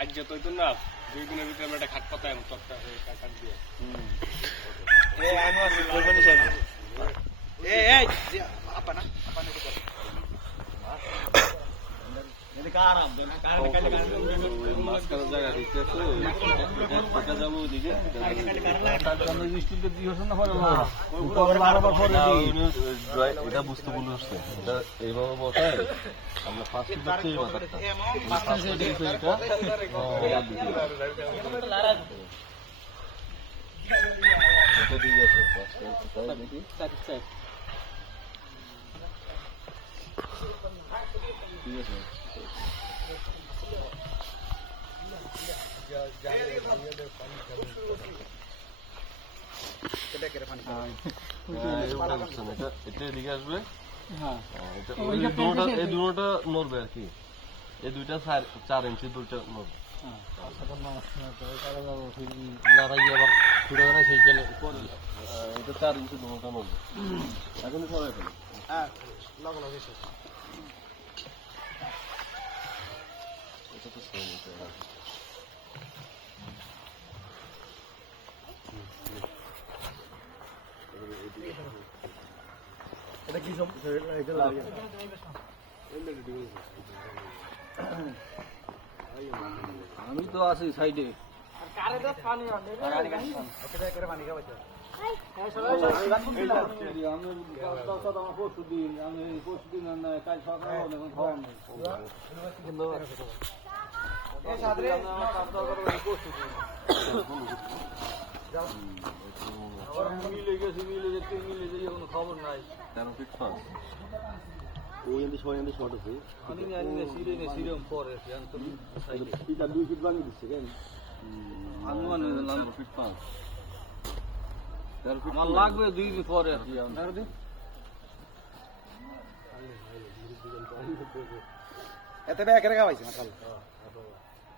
আজ যত না দুই দিনের ভিতরে আমরা একটা খাট পাতায় আমি চটকা হয়ে দিয়ে আছে টাকা যাব এটা বুঝতে ভুল হচ্ছে এটা এইভাবে বসায় আমরা ফার্স্ট হচ্ছে এই মাথাটা এটা দিয়ে আছে এই দুটোটা আর কি এই দুইটা চার চার ইঞ্চি দুইটা নড়বে আহ, এটা চার ইঞ্চি দুটোটা নড়বে এখন এটা তো same, এটা। আমি তো আছি সাইডে মিলে গেছি মিলে যেতে মিলে যেতে কোনো খবর নাই তেরো ফিট পাঁচ ওই এমনি ছয় এমনি শর্ট আছে আমি জানি সিরে নে পরে আমি তো দুই ফিট বানিয়ে দিচ্ছে, কেন? আনুমান তেরো ফিট পাঁচ আমার লাগবে দুই দিন পরে। আছি এতে ব্যাগ রেখা পাইছে মাথাল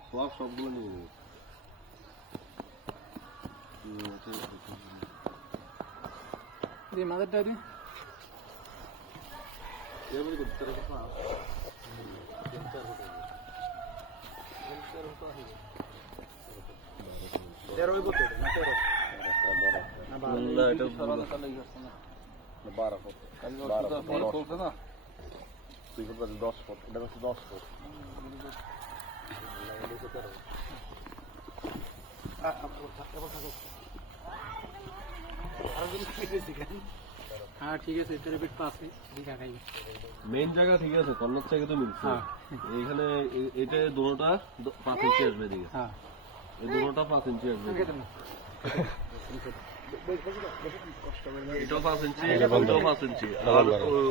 সব সবগুলো নিয়ে নেবে। দি মাদারটা দি এর মধ্যে করতে তেরো ফিট পাঁচ তেরো ওই বলতে না তেরো না বারো এটা বারো ফুট বারো ফুট দশ চলছে না দুই ফুট বাদে দশ ফুট এটা হচ্ছে দশ ফুট হ্যাঁ ঠিক আছে মেইন জায়গা ঠিক আছে কর্নার থেকে তো মিলছে হ্যাঁ। এইখানে এটা দুটোটা পাঁচ ইঞ্চি আসবে এদিকে হ্যাঁ দুটোটা পাঁচ ইঞ্চি আসবে এটাও পাঁচ ইঞ্চি এটাও পাঁচ ইঞ্চি আর ও-